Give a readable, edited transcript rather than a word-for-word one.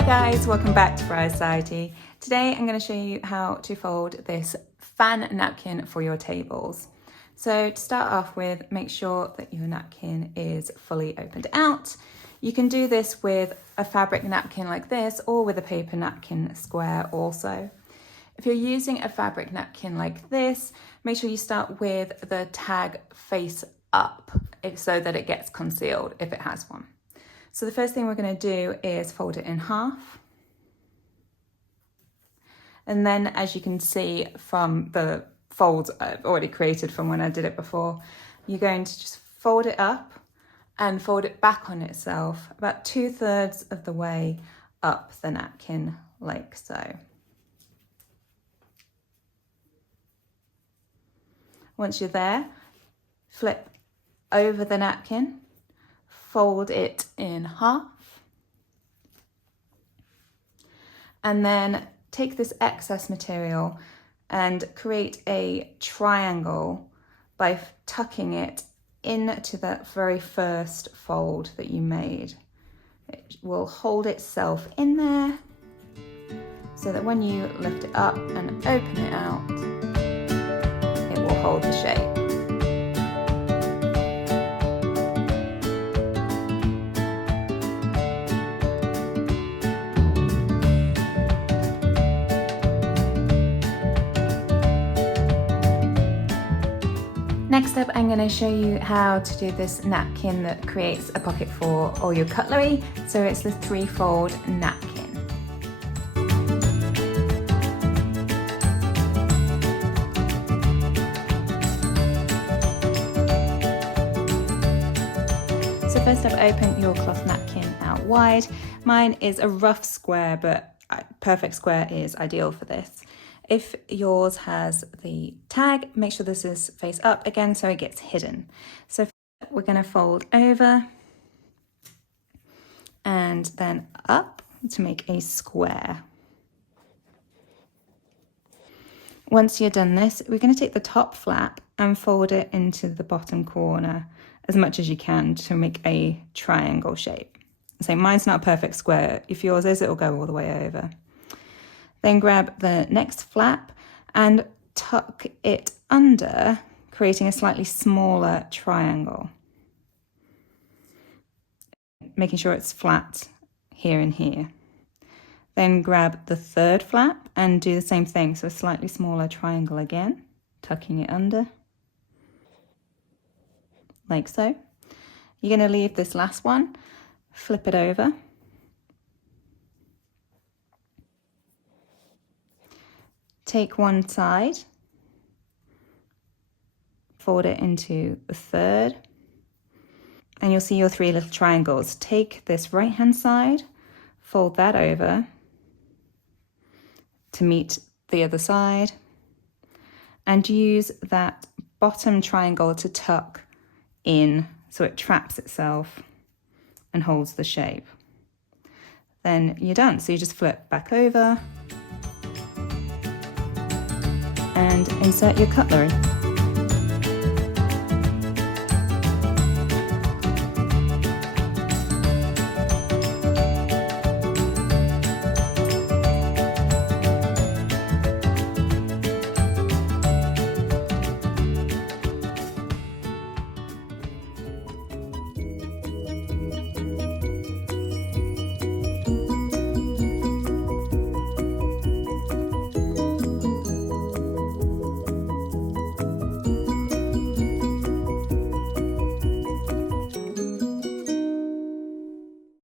Hi guys, welcome back to Fry Society. Today I'm going to show you how to fold this fan napkin for your tables. So to start off with, make sure that your napkin is fully opened out. You can do this with a fabric napkin like this or with a paper napkin square also. If you're using a fabric napkin like this, make sure you start with the tag face up so that it gets concealed if it has one. So the first thing we're going to do is fold it in half. And then, as you can see from the folds I've already created from when I did it before, you're going to just fold it up and fold it back on itself about 2/3 of the way up the napkin, like so. Once you're there, flip over the napkin, fold it in half, and then take this excess material and create a triangle by tucking it into that very first fold that you made. It will hold itself in there so that when you lift it up and open it out, it will hold the shape. Next up, I'm going to show you how to do this napkin that creates a pocket for all your cutlery. So it's the 3-fold napkin. So first up, open your cloth napkin out wide. Mine is a rough square, but perfect square is ideal for this. If yours has the tag, make sure this is face up again so it gets hidden. So we're going to fold over and then up to make a square. Once you're done this, we're going to take the top flap and fold it into the bottom corner as much as you can to make a triangle shape. So mine's not a perfect square. If yours is, it'll go all the way over. Then grab the next flap and tuck it under, creating a slightly smaller triangle. Making sure it's flat here and here. Then grab the third flap and do the same thing, so a slightly smaller triangle again, tucking it under, like so. You're going to leave this last one, flip it over, take one side, fold it into the third, and you'll see your 3 little triangles. Take this right-hand side, fold that over to meet the other side, and use that bottom triangle to tuck in so it traps itself and holds the shape. Then you're done. So you just flip back over and insert your cutlery.